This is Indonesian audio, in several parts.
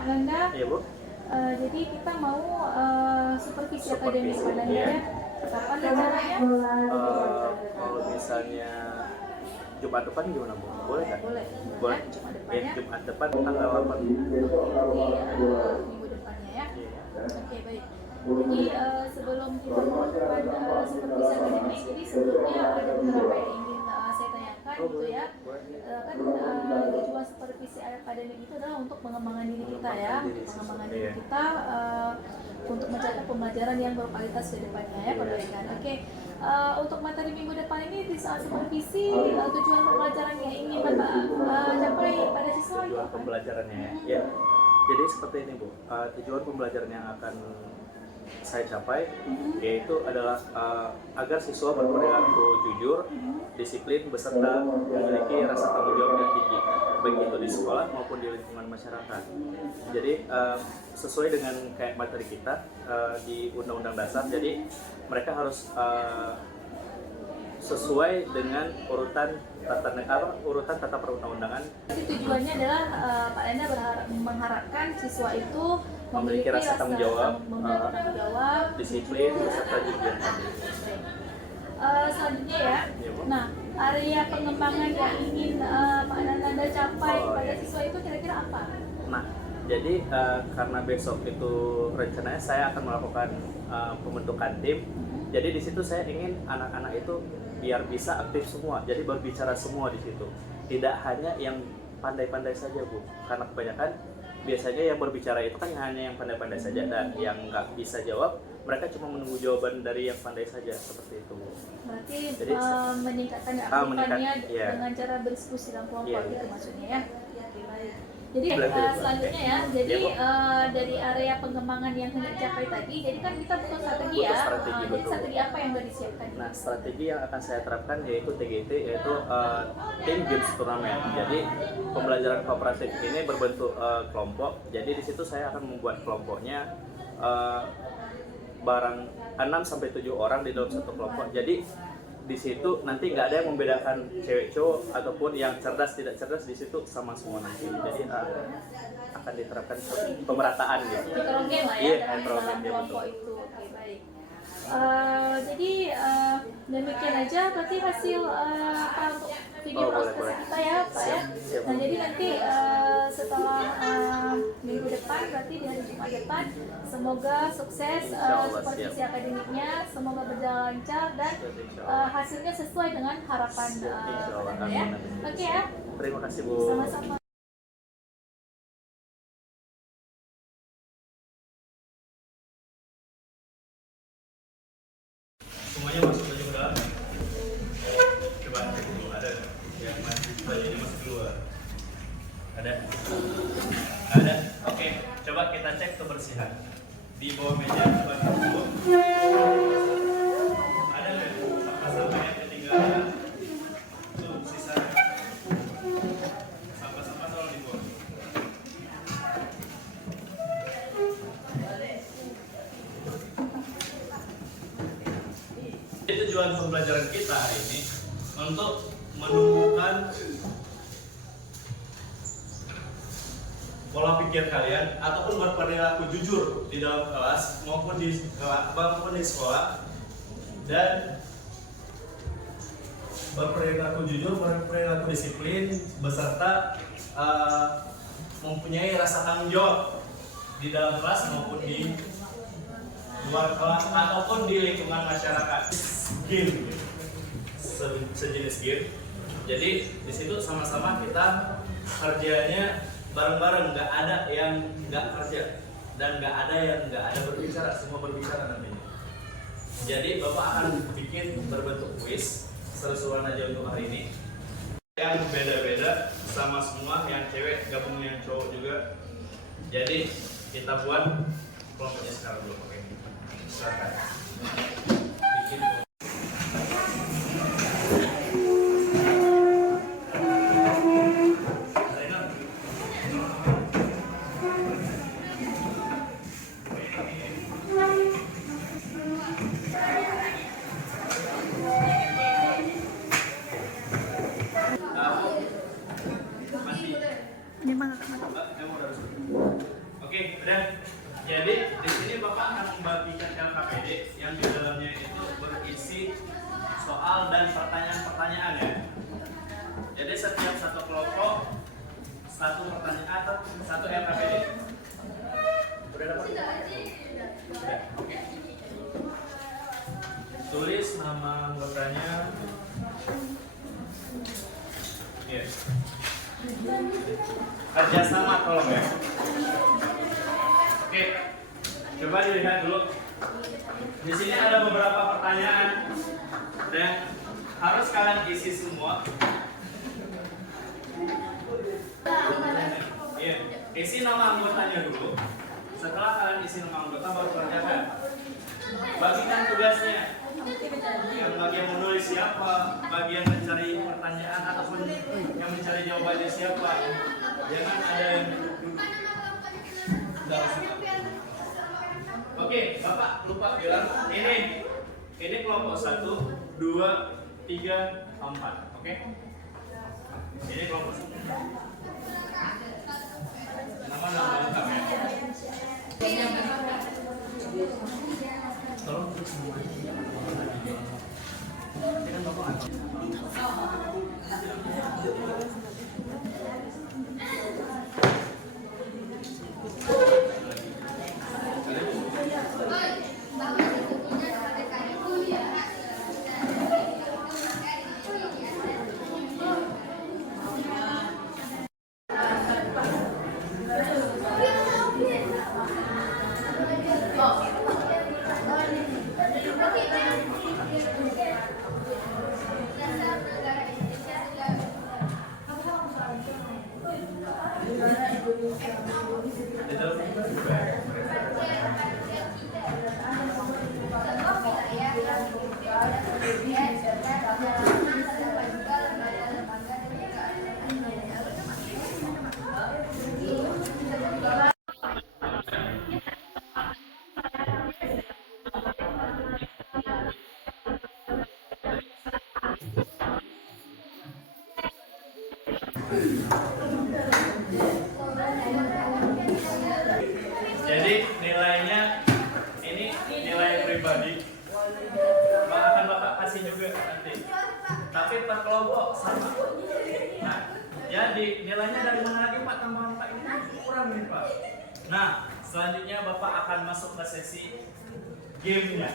Pak Nanda. Iya Bu. Jadi kita mau supervisi akademik Pak Nanda ya. Kapan rencananya? Kalau misalnya Jumat depan gimana Bu? Boleh nggak? Boleh. Boleh. Ya, Jumat depan Ya, ya. Jumat depan tanggal 8. Jadi minggu depannya ya. Oke, baik. Jadi sebelum kita melakukan supervisi akademik, jadi sebelumnya ada beberapa yang ingin saya tanyakan gitu ya. Kan tujuan supervisi akademik itu adalah untuk pengembangan diri kita ya, pengembangan diri kita untuk mencapai pembelajaran yang berkualitas ke depannya ya, perbaikan. Oke. Untuk materi minggu depan ini di saat supervisi tujuan pembelajaran yang ingin Bapak capai pada siswa itu Tujuan apa? pembelajarannya ya. Jadi seperti ini Bu. Tujuan pembelajaran yang akan saya capai yaitu adalah agar siswa berperilaku jujur, disiplin, beserta memiliki rasa tanggung jawab yang tinggi, baik itu di sekolah maupun di lingkungan masyarakat. Jadi sesuai dengan kayak materi kita di Undang-Undang Dasar, jadi mereka harus sesuai dengan urutan tata perundang-undangan. Jadi tujuannya adalah Pak Lenda mengharapkan siswa itu memiliki rasa tanggung jawab, disiplin, jujur, beserta jujur. Selanjutnya ya. Nah, area pengembangan yang ingin Pak Nanda capai pada siswa itu kira-kira apa? Nah, jadi karena besok itu rencananya saya akan melakukan pembentukan tim. Jadi di situ saya ingin anak-anak itu biar bisa aktif semua. Jadi berbicara semua di situ. Tidak hanya yang pandai-pandai saja Bu. Karena kebanyakan biasanya yang berbicara itu kan hanya yang pandai-pandai saja, dan yang nggak bisa jawab mereka cuma menunggu jawaban dari yang pandai saja, seperti itu. Berarti jadi, meningkatkan aktivitasnya ya. Dengan cara berdiskusi dalam kelompok gitu maksudnya ya. Oke, baik. Jadi selanjutnya ya, jadi dari area pengembangan yang hendak dicapai tadi, jadi kan kita butuh strategi ya. Jadi strategi apa yang sudah disiapkan? Nah, strategi yang akan saya terapkan yaitu TGT, yaitu Team Games Turnamen. Jadi pembelajaran kooperatif ini berbentuk kelompok. Jadi di situ saya akan membuat kelompoknya barang 6-7 orang di dalam satu kelompok. Jadi di situ nanti nggak ada yang membedakan cewek cowok ataupun yang cerdas tidak cerdas, di situ sama semua nanti. Jadi akan diterapkan pemerataan gitu. Heterogen lah ya, dalam kelompok itu. Oke, baik. Jadi demikian aja berarti hasil untuk video proses kita ya Pak ya. Nah jadi nanti setelah minggu depan, berarti di hari Jumat depan, semoga sukses supervisi akademiknya, semoga berjalan lancar dan hasilnya sesuai dengan harapan ya. Oke ya. Terima kasih Bu. Sama-sama. Semuanya masuk baju ke dalam. Coba cek dulu, ada yang masih bajunya masih keluar. Ada. Oke, coba kita cek kebersihan di bawah meja. Coba dulu. Ada nggak sampah-sampah yang ketinggalan? Tuh sisa sampah-sampah selalu dibuang. Tujuan pembelajaran kita hari ini untuk menumbuhkan pola pikir kalian ataupun berperilaku jujur di dalam kelas maupun di sekolah, dan berperilaku jujur, berperilaku disiplin, beserta mempunyai rasa tanggung jawab di dalam kelas maupun di luar kelas ataupun di lingkungan masyarakat. Game, sejenis game. Jadi di situ sama-sama kita kerjanya bareng-bareng, nggak ada yang nggak kerja dan nggak ada yang nggak ada berbicara, semua berbicara nantinya. Jadi Bapak akan bikin berbentuk kuis, seru-seruan aja untuk hari ini. Yang beda-beda sama semua, yang cewek gabung yang cowok juga. Jadi kita buat kelompoknya sekarang dulu, oke? Silakan. Bikin. Ini mana? dan pertanyaan-pertanyaan ya. Jadi setiap satu kelompok satu pertanyaan atau satu RKPD. Udah dapat? Udah. Oke. Tulis nama anggotanya. Iya. Kerjasama tolong ya. Oke. Coba dilihat dulu. Di sini ada beberapa pertanyaan dan harus kalian isi semua. Iya, isi nama anggotanya dulu. Setelah kalian isi nama anggota baru kerjakan. Bagikan tugasnya. Yang bagian menulis siapa, bagian mencari pertanyaan ataupun yang mencari jawabannya siapa. Jangan ada yang duduk-duduk. Oke, Bapak lupa bilang ini kelompok 1, 2, 3, 4. Oke? Ini kelompok 1. Nama lengkap ya. Tolong tulis semuanya. Ini kan Bapak Jadi nilainya ini nilai pribadi. Akan Bapak kasih juga nanti. Tapi per kelompok sama. Nah, jadi nilainya dari mana lagi Pak? Tambahan Pak ini kurang nih Pak. Nah, selanjutnya Bapak akan masuk ke sesi gamenya.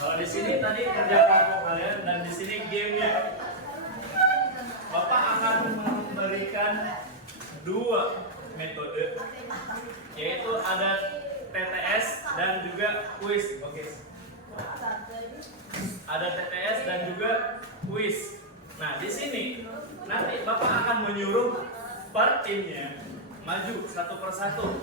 Kalau di sini tadi kerja kelompok kalian dan di sini gamenya. Bapak akan memberikan 2 metode, yaitu ada TTS dan juga kuis. Oke. Ada TTS dan juga kuis. Nah, di sini nanti Bapak akan menyuruh per timnya maju satu persatu,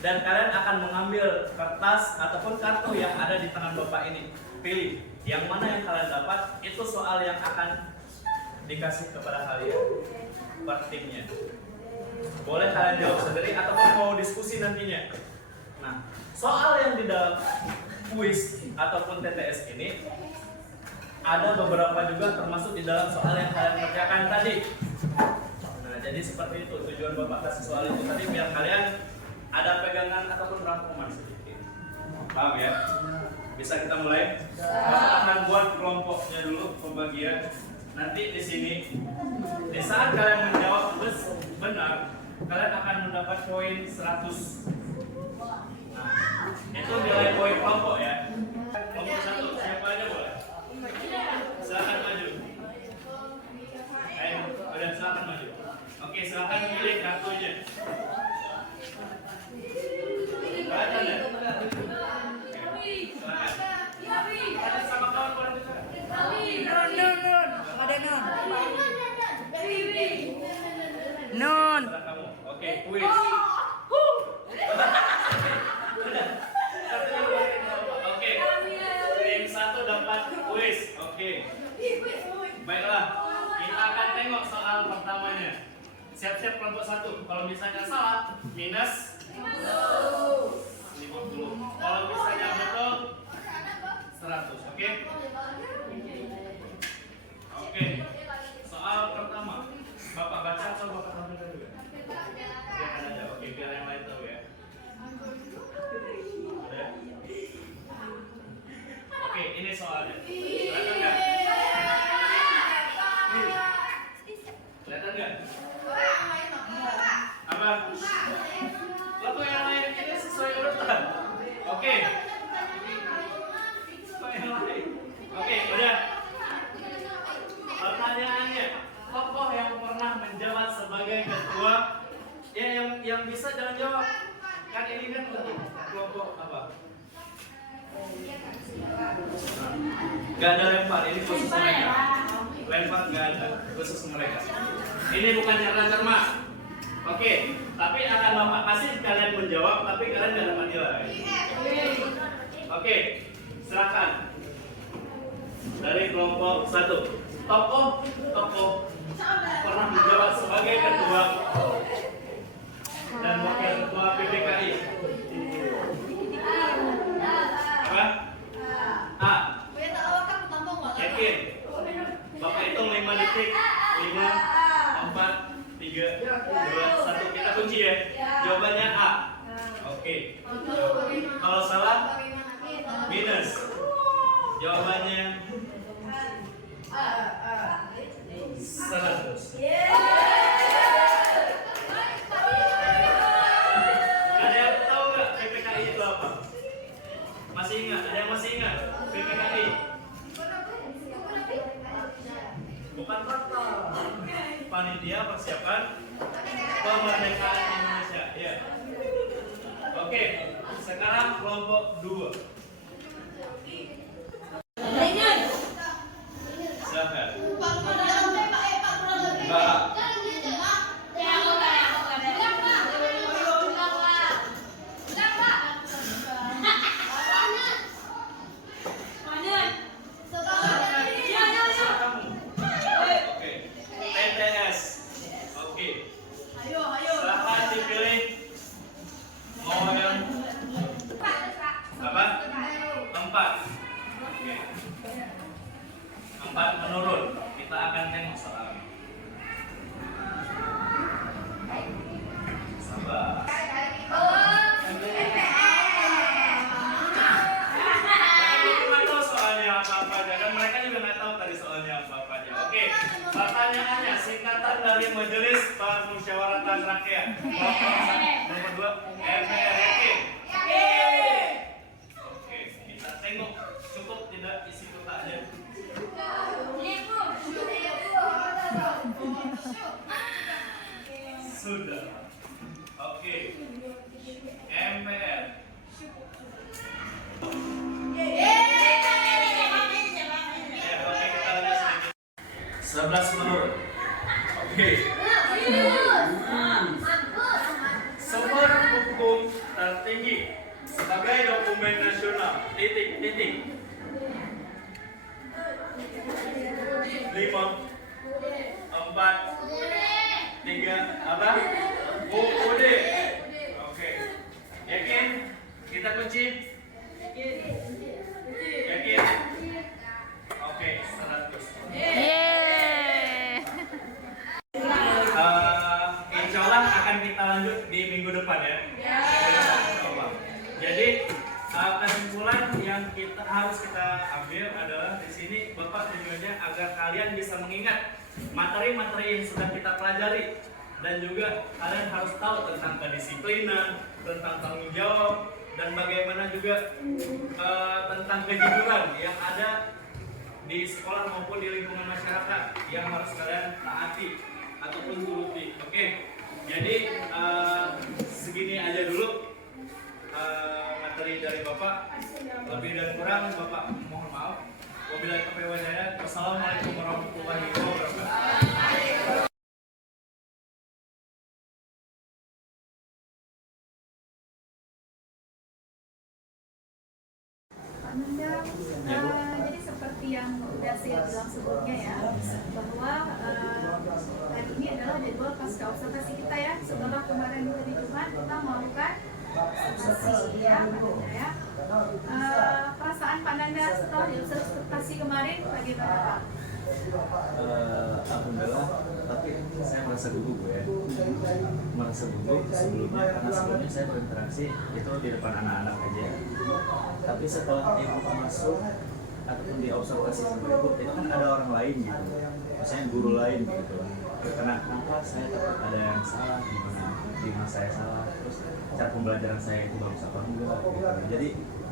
dan kalian akan mengambil kertas ataupun kartu yang ada di tangan Bapak ini. Pilih yang mana yang kalian dapat, itu soal yang akan dikasih kepada kalian per timnya. Boleh kalian jawab sendiri ataupun mau diskusi nantinya. Nah, soal yang di dalam kuis ataupun TTS ini ada beberapa juga termasuk di dalam soal yang kalian kerjakan tadi. Nah, jadi seperti itu tujuan Bapak kasih soal itu tadi, biar kalian ada pegangan ataupun rangkuman sedikit. Paham ya? Bisa kita mulai? Bapak akan buat kelompoknya dulu, pembagian. Nanti di sini, di saat kalian menjawab benar, kalian akan mendapat poin 100. Nah, itu nilai poin kelompok ya. Kelompok 1, siapa aja boleh? Silakan maju. Ayo, udah silakan maju. Oke, silakan pilih kartunya. Silakan ya. Silakan. Sama kawan-kawan kita. Nun. Oke, kuis. Oke. Tim 1 dapat kuis. Oke. Baiklah. Kita akan tengok soal pertamanya. Siap-siap kelompok 1. Kalau misalnya salah, minus 50. Kalau misalnya betul, 100. Oke? Oke. Soal pertama. Bapak baca atau Bapak tampilkan juga? Biarkan aja. Oke, biar yang lain tahu ya. Oke, ini soalnya. Kelihatan nggak? Kelihatan nggak? Apa? Lagu yang lain ini sesuai urutan. Oke. Kok yang lain? Oke, udah. Pertanyaannya, tokoh yang pernah menjabat sebagai ketua, ya yang bisa jangan jawab. Kan ini kan untuk kelompok apa? Gak ada lempar, ini khusus mereka. Lempar gak ada, khusus mereka. Ini bukan cermat. Oke, tapi akan Bapak kasih kalian menjawab, tapi kalian gak dapat nilai. Oke, silakan. Dari kelompok 1. Tokoh pernah menjabat sebagai ketua dan wakil ketua PPKI. Apa? A. Yakin? Bapak hitung 5 detik. 5, 4, 3, 2, 1. Kita kunci ya. Jawabannya A. Oke. Kalau salah, minus. Jawabannya 100. Ada yang tahu nggak PPKI itu apa? Masih ingat? Ada yang masih ingat PPKI? Bukan partai. Panitia Persiapan Kemerdekaan Indonesia. Ya. Oke. Sekarang kelompok 2. Silakan. Enggak. Oke. TTS. Oke. Silakan dipilih. Mau yang apa? 4. Oke. 4 menurun. Kita akan tengok soalnya. Sabar. Cuma tahu soalnya apa-apa aja kan mereka juga nggak tahu tadi soalnya apa-apa aja. Oke, pertanyaannya singkatan dari Majelis Permusyawaratan Rakyat. Nomor 2, MPR yakin? Oke, kita tengok cukup tidak isi kotaknya. Sudah. Oke. MPR. Ya, oke kita lanjut sedikit. 11 menurut. Oke. Sumber hukum tertinggi sebagai dokumen nasional. Titik. 5, 4, 3, apa? UUD. Oke. Yakin? Kita kunci? Yakin? Oke, 100. Insya Allah akan kita lanjut di minggu depan ya. Insyaallah. Jadi kesimpulan yang harus kita ambil adalah di sini Bapak tujuannya agar kalian bisa mengingat materi-materi yang sudah kita pelajari dan juga kalian harus tahu tentang kedisiplinan, tentang tanggung jawab dan bagaimana juga tentang kejujuran yang ada di sekolah maupun di lingkungan masyarakat yang harus kalian taati ataupun turuti. Oke, jadi segini aja dulu materi dari Bapak. Lebih dan kurang Bapak mohon maaf. Wabillahi taufiq wal hidayah. Wassalamualaikum warahmatullahi wabarakatuh. Jadi seperti yang sudah saya bilang sebelumnya ya, bahwa hari ini adalah jadwal pasca observasi kita ya. Setelah kemarin hari Jumat kita melakukan observasi ya. Perasaan Pak Nanda setelah observasi kemarin bagaimana Pak? Alhamdulillah, tapi saya merasa gugup ya. Merasa gugup sebelumnya karena sebelumnya saya berinteraksi itu di depan anak-anak aja. Tapi setelah ibu masuk ataupun di observasi sama ibu itu kan ada orang lain gitu, misalnya guru lain gitu. Kenapa saya takut ada yang salah, di mana saya salah, terus cara pembelajaran saya itu bagus apa enggak gitu. Jadi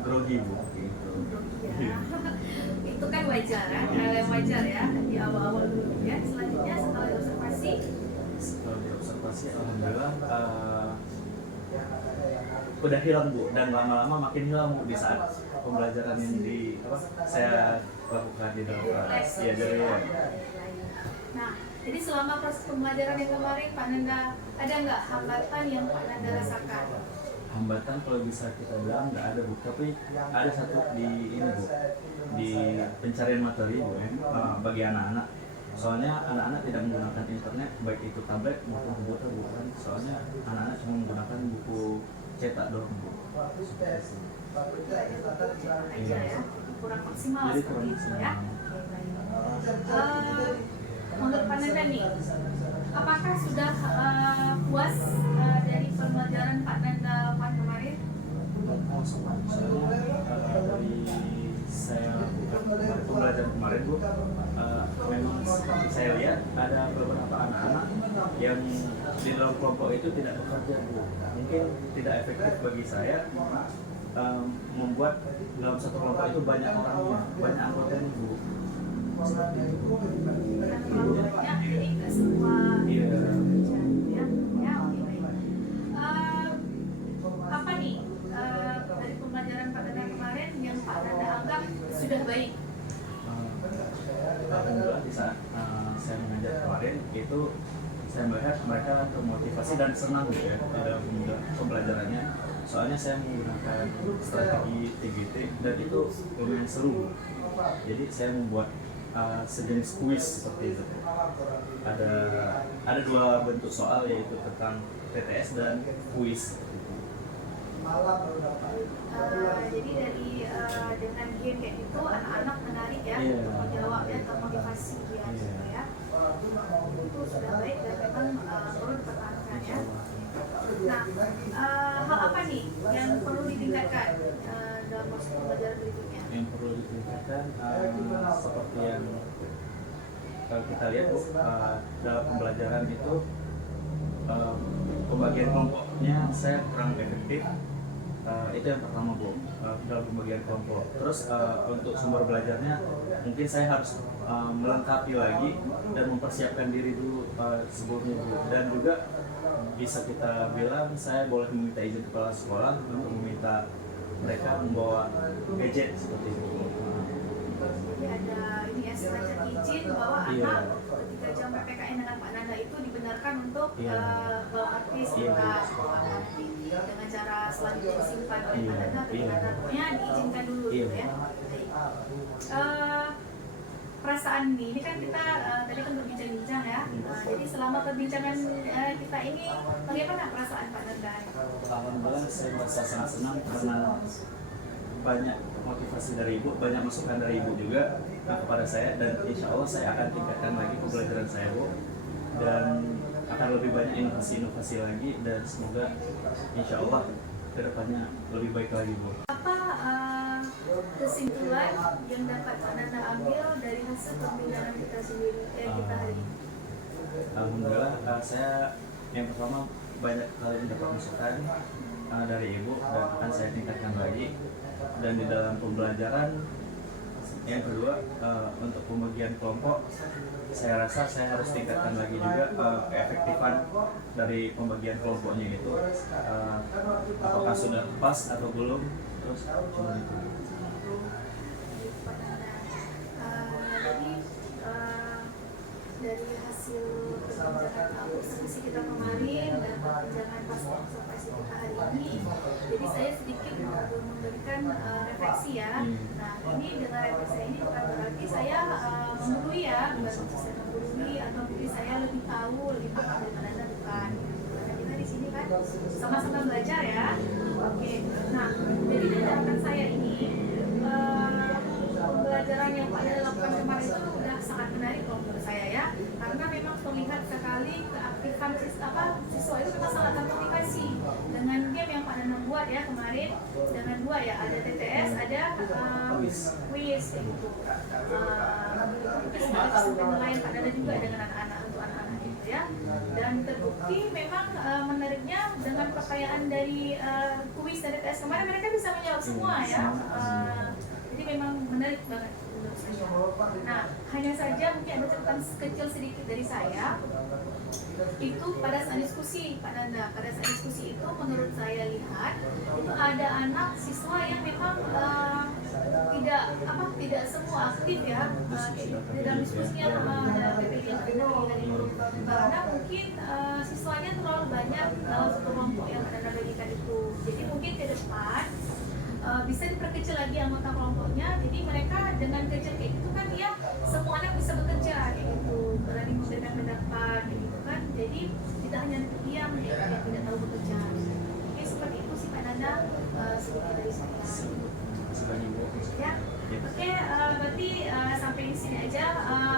grogi bu gitu. Ya. Itu kan wajar ya, wajar ya di awal-awal dulu ya. Selanjutnya setelah diobservasi, alhamdulillah udah hilang bu, dan lama-lama makin hilang bu di saat pembelajaran yang saya lakukan di dalam kelas. Ya jadi ya. Nah, jadi selama proses pembelajaran yang kemarin Pak Nanda, ada nggak hambatan yang Pak Nanda rasakan? Hambatan kalau bisa kita bilang nggak ada bu, tapi ada satu di ini bu, di pencarian materi bu ya, bagi anak-anak. Soalnya anak-anak tidak menggunakan internet, baik itu tablet maupun komputer bu kan. Soalnya anak-anak cuma menggunakan buku cetak doang bu. Aja ya, kurang maksimal Jadi seperti kurang itu ya. maksimal. Menurut Pak Nanda nih, apakah sudah puas dari pembelajaran Pak Nanda kemarin? Dari saya pembelajaran kemarin bu, memang seperti saya lihat ada beberapa anak-anak yang di dalam kelompok itu tidak bekerja bu. Mungkin tidak efektif bagi saya membuat dalam satu kelompok itu banyak orangnya, banyak anggotanya bu. Seperti itu. Karena terlalu banyak, jadi nggak semua Iya. kerja, ya. Ya, oke baik. Apa nih dari pembelajaran Pak Nanda kemarin yang Pak Nanda anggap sudah baik? Alhamdulillah di saat saya mengajar kemarin itu saya melihat mereka termotivasi dan senang gitu ya di dalam pembelajarannya. Soalnya saya menggunakan strategi TGT dan itu lumayan seru. Jadi saya membuat sejenis kuis seperti itu. Ada dua bentuk soal, yaitu tentang TTS dan kuis. Jadi dari dengan game kayak gitu anak-anak menarik ya Iya. untuk menjawab ya, termotivasi ya gitu ya. Itu sudah baik dan memang perlu dipertahankan ya. Nah, hal apa nih yang perlu ditingkatkan dalam proses pembelajaran berikutnya? Yang perlu ditingkatkan seperti yang kita lihat bu, dalam pembelajaran itu pembagian kelompoknya saya kurang efektif. Itu yang pertama bu, dalam pembagian kelompok. Terus untuk sumber belajarnya mungkin saya harus melengkapi lagi dan mempersiapkan diri dulu sebelumnya bu. Dan juga bisa kita bilang saya boleh meminta izin kepala sekolah untuk meminta mereka membawa gadget seperti itu. Jadi ada ini ya semacam izin bahwa Iya. anak ketika jam PPKN dengan Pak Nanda itu dibenarkan untuk Iya. bawa artis Iya. dengan cara selanjutnya disimpan oleh Iya. Pak Nanda, Iya. pokoknya diizinkan dulu Iya. gitu ya. Baik. Perasaan ini kan kita tadi kan berbincang-bincang ya. Jadi selama perbincangan kita ini bagaimana perasaan Pak Nanda? Alhamdulillah saya merasa sangat senang karena banyak motivasi dari ibu, banyak masukan dari ibu juga kepada saya, dan insya Allah saya akan tingkatkan lagi pembelajaran saya bu, dan akan lebih banyak inovasi-inovasi lagi, dan semoga insya Allah kedepannya lebih baik lagi bu. Apa kesimpulan yang dapat Pak Nanda ambil dari hasil pembelajaran kita sendiri kita hari ini? Alhamdulillah saya yang pertama banyak kali mendapat masukan dari ibu, dan akan saya tingkatkan lagi. Dan di dalam pembelajaran yang kedua, untuk pembagian kelompok saya rasa saya harus tingkatkan lagi juga keefektifan dari pembagian kelompoknya itu, apakah sudah pas atau belum, terus cuma itu. Jadi dari hasil perbincangan diskusi kita kemarin dan perbincangan pas observasi kita hari ini, jadi saya sedikit memberikan refleksi ya. Nah ini dengan refleksi ini bukan berarti saya menggurui ya, bukan saya menggurui atau mungkin saya lebih tahu, lebih paham dari Nanda, bukan. Karena kita di sini kan sama-sama belajar ya. Oke, nah jadi dari catatan saya ini pembelajaran yang Pak Nanda lakukan kemarin itu sudah sangat menarik loh menurut saya ya, karena memang terlihat sekali keaktifan siswa itu memang sangat termotivasi dengan game yang Pak Nanda buat ya kemarin. dengan dua ya, ada TTS, ada quiz gitu. Mungkin ada kesempatan lain ada juga dengan anak-anak untuk anak-anak gitu ya. Dan terbukti memang menariknya dengan kekayaan dari quiz dan TTS kemarin mereka bisa menjawab semua ya. Jadi memang menarik banget menurut saya. Nah, hanya saja mungkin ada catatan kecil sedikit dari saya. Itu pada saat diskusi Pak Nanda, pada saat diskusi itu menurut saya lihat itu ada anak siswa yang memang tidak semua aktif ya di dalam diskusinya ada PPG yang ada itu karena mungkin siswanya terlalu banyak dalam satu kelompok yang Anda bagikan itu. Jadi mungkin ke depan bisa diperkecil lagi anggota kelompoknya, jadi mereka dengan kecil kayak gitu kan ya semua anak bisa bekerja kayak gitu, berani memberikan pendapat kayak gitu kan, jadi tidak hanya diam yang tidak tahu bekerja. Oke, seperti itu sih Pak Nanda, seperti dari saya ya. Oke, berarti sampai di sini aja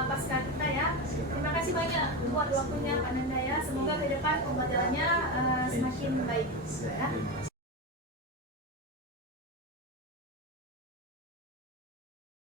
pasca kita ya. Terima kasih banyak buat waktunya Pak Nanda ya, semoga ke depan pembelajarannya semakin baik ya.